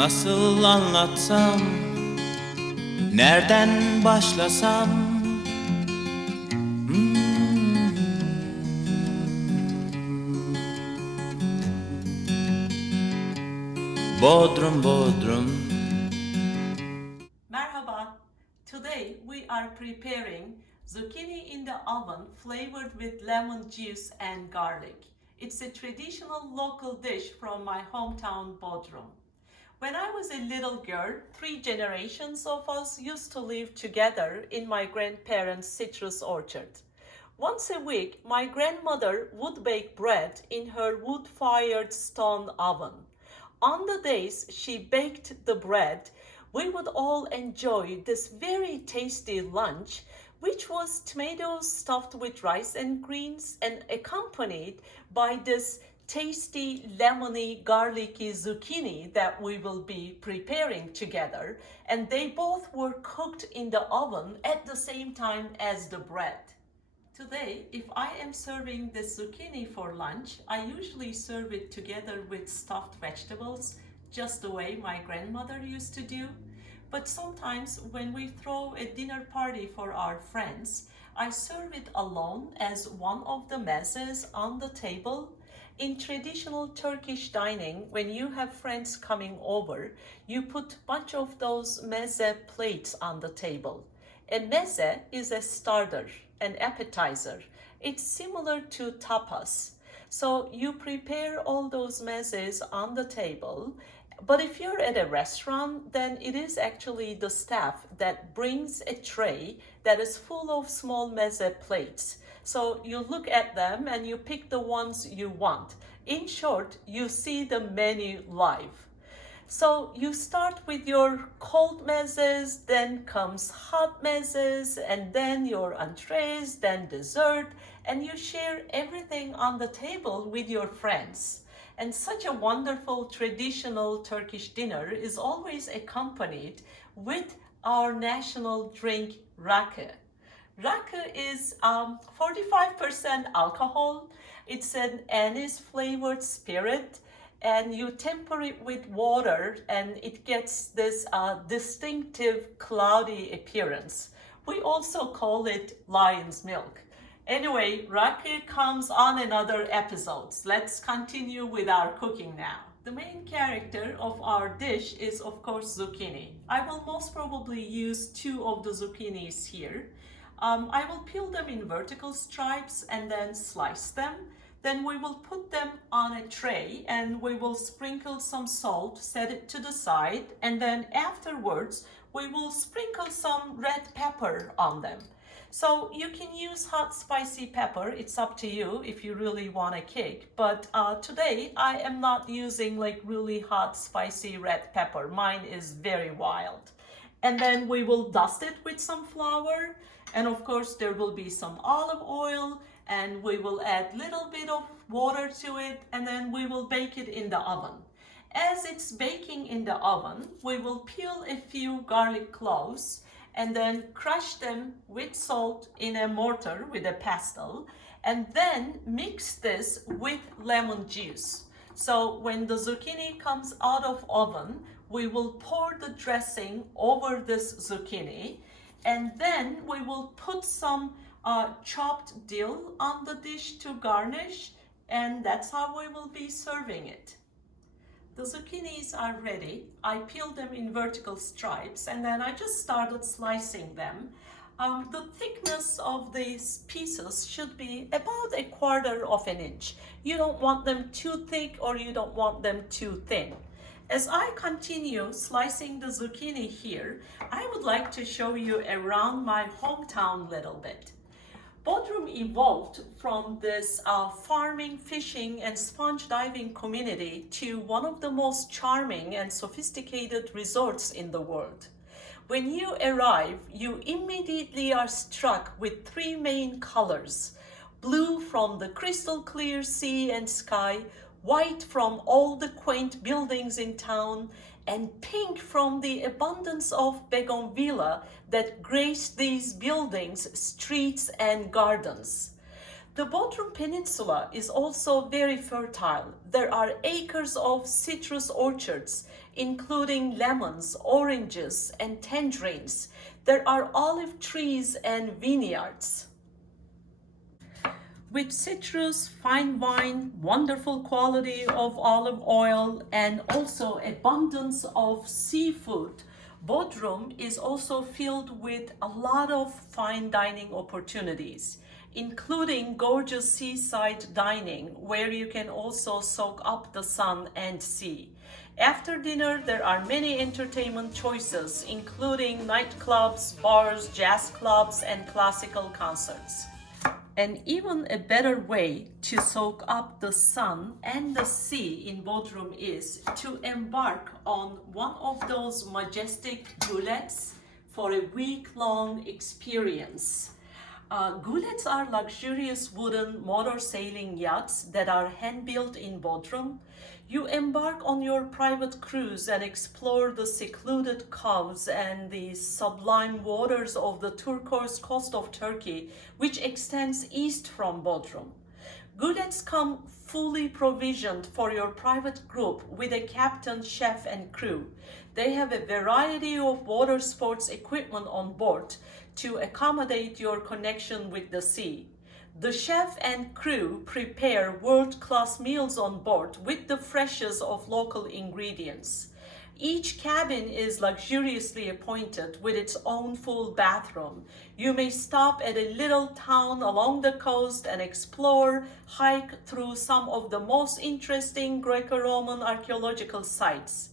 Nasıl anlatsam, nereden başlasam? Bodrum, Bodrum. Merhaba. Today we are preparing zucchini in the oven flavored with lemon juice and garlic. It's a traditional local dish from my hometown Bodrum. When I was a little girl, 3 generations of us used to live together in my grandparents' citrus orchard. Once a week, my grandmother would bake bread in her wood-fired stone oven. On the days she baked the bread, we would all enjoy this very tasty lunch, which was tomatoes stuffed with rice and greens and accompanied by this tasty, lemony, garlicky zucchini that we will be preparing together. And they both were cooked in the oven at the same time as the bread. Today, if I am serving the zucchini for lunch, I usually serve it together with stuffed vegetables, just the way my grandmother used to do. But sometimes when we throw a dinner party for our friends, I serve it alone as one of the mezes on the table. In traditional Turkish dining, when you have friends coming over, you put a bunch of those meze plates on the table. A meze is a starter, an appetizer. It's similar to tapas. So you prepare all those mezes on the table. But if you're at a restaurant, then it is actually the staff that brings a tray that is full of small meze plates. So you look at them and you pick the ones you want. In short, you see the menu live. So you start with your cold mezes, then comes hot mezes, and then your entrees, then dessert, and you share everything on the table with your friends. And such a wonderful traditional Turkish dinner is always accompanied with our national drink rakı. Rakı is 45% alcohol. It's an anise flavored spirit, and you temper it with water and it gets this distinctive cloudy appearance. We also call it lion's milk. Anyway, rakı comes on another episodes. Let's continue with our cooking now. The main character of our dish is of course zucchini. I will most probably use 2 of the zucchinis here. I will peel them in vertical stripes and then slice them. Then we will put them on a tray and we will sprinkle some salt, set it to the side, and then afterwards we will sprinkle some red pepper on them. So you can use hot spicy pepper, it's up to you if you really want a kick, but today I am not using like really hot spicy red pepper. Mine is very wild. And then we will dust it with some flour, and of course there will be some olive oil, and we will add little bit of water to it, and then we will bake it in the oven. As it's baking in the oven, we will peel a few garlic cloves and then crush them with salt in a mortar with a pestle, and then mix this with lemon juice. So when the zucchini comes out of oven, we will pour the dressing over this zucchini, and then we will put some chopped dill on the dish to garnish, and that's how we will be serving it. The zucchinis are ready. I peeled them in vertical stripes and then I just started slicing them. The thickness of these pieces should be about 1/4 of an inch. You don't want them too thick or you don't want them too thin. As I continue slicing the zucchini here, I would like to show you around my hometown a little bit. Bodrum evolved from this farming, fishing, and sponge diving community to one of the most charming and sophisticated resorts in the world. When you arrive, you immediately are struck with 3 main colors: blue from the crystal clear sea and sky, white from all the quaint buildings in town, and pink from the abundance of bougainvillea that grace these buildings, streets, and gardens. The Bodrum Peninsula is also very fertile. There are acres of citrus orchards, including lemons, oranges, and tangerines. There are olive trees and vineyards. With citrus, fine wine, wonderful quality of olive oil, and also abundance of seafood, Bodrum is also filled with a lot of fine dining opportunities, including gorgeous seaside dining where you can also soak up the sun and sea. After dinner, there are many entertainment choices, including nightclubs, bars, jazz clubs, and classical concerts. And even a better way to soak up the sun and the sea in Bodrum is to embark on one of those majestic gulets for a week-long experience. Gulets are luxurious wooden motor sailing yachts that are hand-built in Bodrum. You embark on your private cruise and explore the secluded coves and the sublime waters of the turquoise coast of Turkey, which extends east from Bodrum. Gulets come fully provisioned for your private group with a captain, chef, and crew. They have a variety of water sports equipment on board to accommodate your connection with the sea. The chef and crew prepare world-class meals on board with the freshest of local ingredients. Each cabin is luxuriously appointed with its own full bathroom. You may stop at a little town along the coast and explore, hike through some of the most interesting Greco-Roman archaeological sites.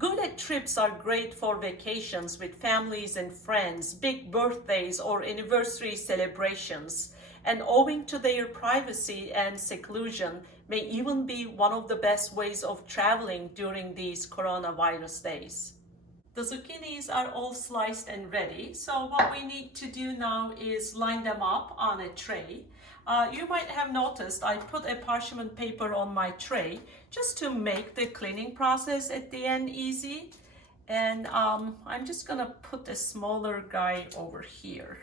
Gulet trips are great for vacations with families and friends, big birthdays or anniversary celebrations, and owing to their privacy and seclusion, may even be one of the best ways of traveling during these coronavirus days. The zucchinis are all sliced and ready, so what we need to do now is line them up on a tray. You might have noticed I put a parchment paper on my tray just to make the cleaning process at the end easy. And I'm just gonna put a smaller guy over here.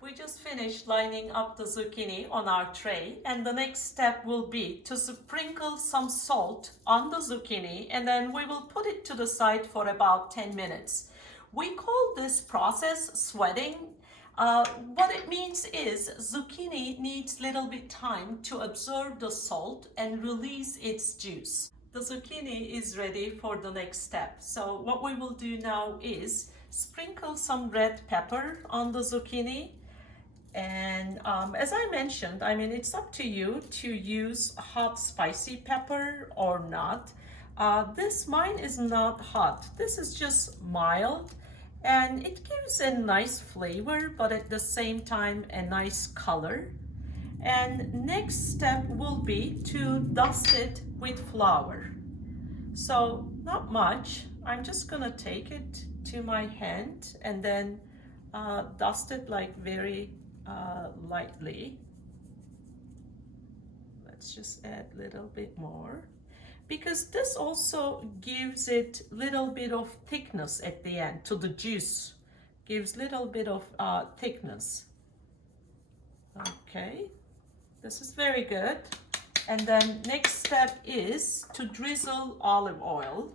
We just finished lining up the zucchini on our tray, and the next step will be to sprinkle some salt on the zucchini, and then we will put it to the side for about 10 minutes. We call this process sweating. What it means is zucchini needs little bit time to absorb the salt and release its juice. The zucchini is ready for the next step. So what we will do now is sprinkle some red pepper on the zucchini. And as I mentioned, I mean, it's up to you to use hot spicy pepper or not. Mine is not hot. This is just mild, and it gives a nice flavor, but at the same time, a nice color. And next step will be to dust it with flour. So not much. I'm just gonna take it to my hand and then dust it like very lightly. Let's just add a little bit more, because this also gives it little bit of thickness at the end to the juice, gives little bit of thickness. Okay, this is very good. And then next step is to drizzle olive oil.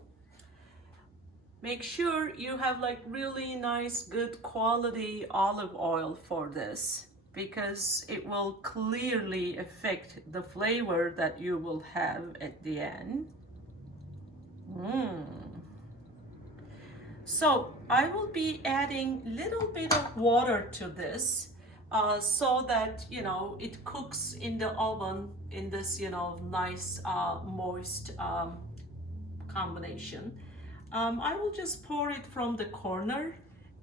Make sure you have like really nice, good quality olive oil for this, because it will clearly affect the flavor that you will have at the end. So I will be adding little bit of water to this so that, you know, it cooks in the oven in this, you know, nice moist combination. I will just pour it from the corner,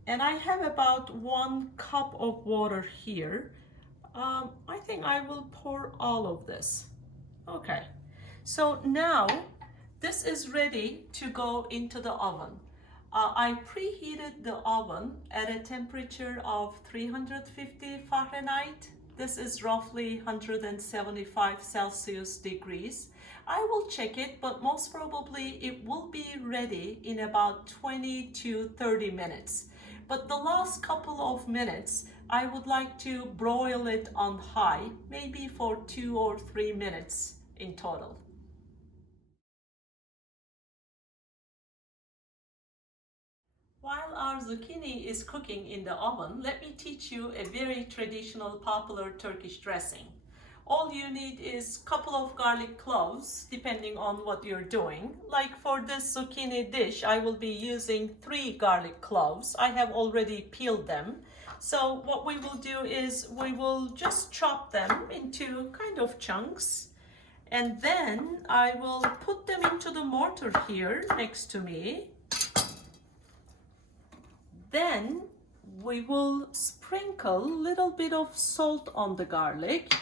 and I have about 1 cup of water here. I think I will pour all of this. Okay, so now this is ready to go into the oven. I preheated the oven at a temperature of 350 Fahrenheit. This is roughly 175 Celsius degrees. I will check it, but most probably it will be ready in about 20 to 30 minutes. But the last couple of minutes, I would like to broil it on high, maybe for 2 or 3 minutes. in total. While our zucchini is cooking in the oven, let me teach you a very traditional, popular Turkish dressing. All you need is a couple of garlic cloves, depending on what you're doing. Like for this zucchini dish, I will be using 3 garlic cloves. I have already peeled them. So what we will do is we will just chop them into kind of chunks. And then I will put them into the mortar here next to me. Then we will sprinkle a little bit of salt on the garlic,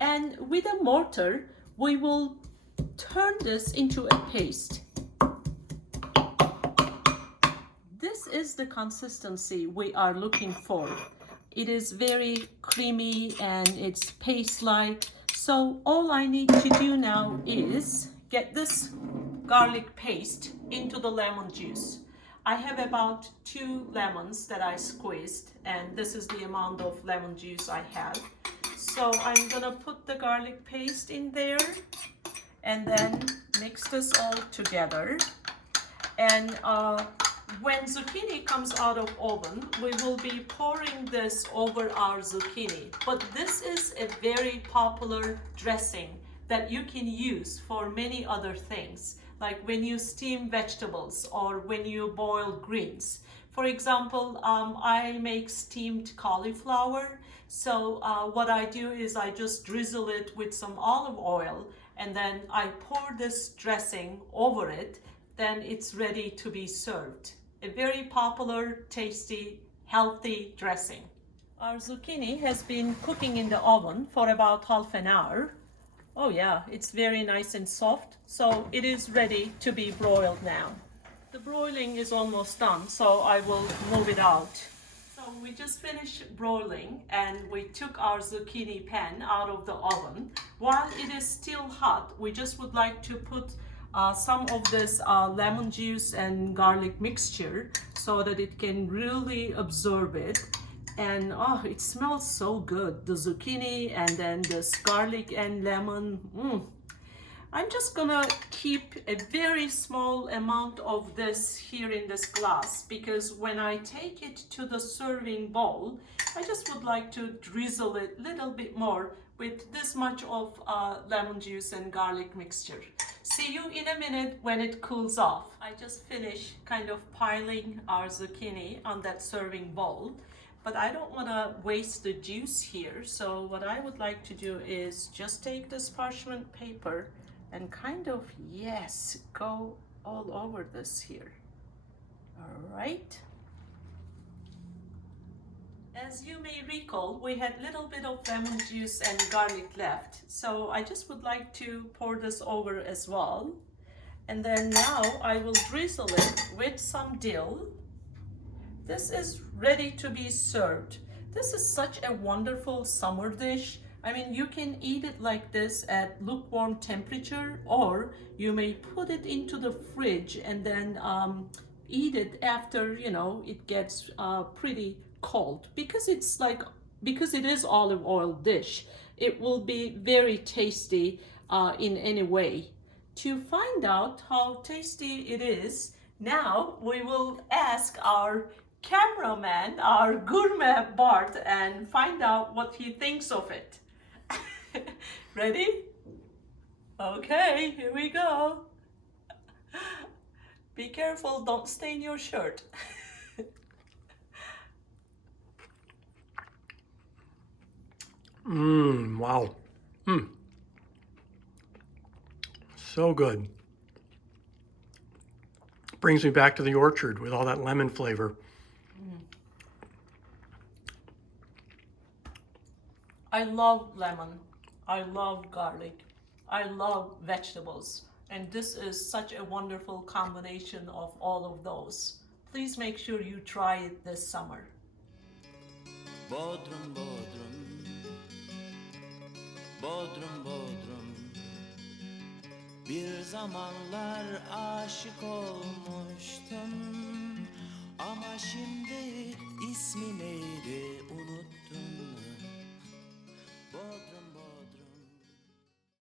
and with a mortar we will turn this into a paste. This is the consistency we are looking for. It is very creamy and it's paste-like. So all I need to do now is get this garlic paste into the lemon juice. I have about 2 lemons that I squeezed, and this is the amount of lemon juice I have. So I'm gonna put the garlic paste in there and then mix this all together. And when zucchini comes out of oven, we will be pouring this over our zucchini. But this is a very popular dressing that you can use for many other things, like when you steam vegetables or when you boil greens. For example, I make steamed cauliflower. So what I do is I just drizzle it with some olive oil, and then I pour this dressing over it. Then it's ready to be served. A very popular, tasty, healthy dressing. Our zucchini has been cooking in the oven for about half an hour. Oh yeah, it's very nice and soft, so it is ready to be broiled now. The broiling is almost done, so I will move it out. So we just finished broiling and we took our zucchini pan out of the oven. While it is still hot, we just would like to put some of this lemon juice and garlic mixture so that it can really absorb it. And oh, it smells so good, the zucchini and then this garlic and lemon. I'm just gonna keep a very small amount of this here in this glass, because when I take it to the serving bowl, I just would like to drizzle it a little bit more with this much of lemon juice and garlic mixture. See you in a minute when it cools off. I just finished kind of piling our zucchini on that serving bowl, but I don't want to waste the juice here. So what I would like to do is just take this parchment paper and kind of, yes, go all over this here. All right. As you may recall, we had a little bit of lemon juice and garlic left. So I just would like to pour this over as well. And then now I will drizzle it with some dill. This is ready to be served. This is such a wonderful summer dish. I mean, you can eat it like this at lukewarm temperature, or you may put it into the fridge and then eat it after, you know, it gets pretty cold, because it is olive oil dish. It will be very tasty in any way. To find out how tasty it is, now we will ask our cameraman, our gourmet Bart, and find out what he thinks of it. Ready? Okay, here we go. Be careful, don't stain your shirt. Wow. So good. Brings me back to the orchard with all that lemon flavor. I love lemon. I love garlic. I love vegetables. And this is such a wonderful combination of all of those. Please make sure you try it this summer. Bodrum, Bodrum, Bodrum, Bodrum. Bir zamanlar aşık olmuştum, ama şimdi ismi neydi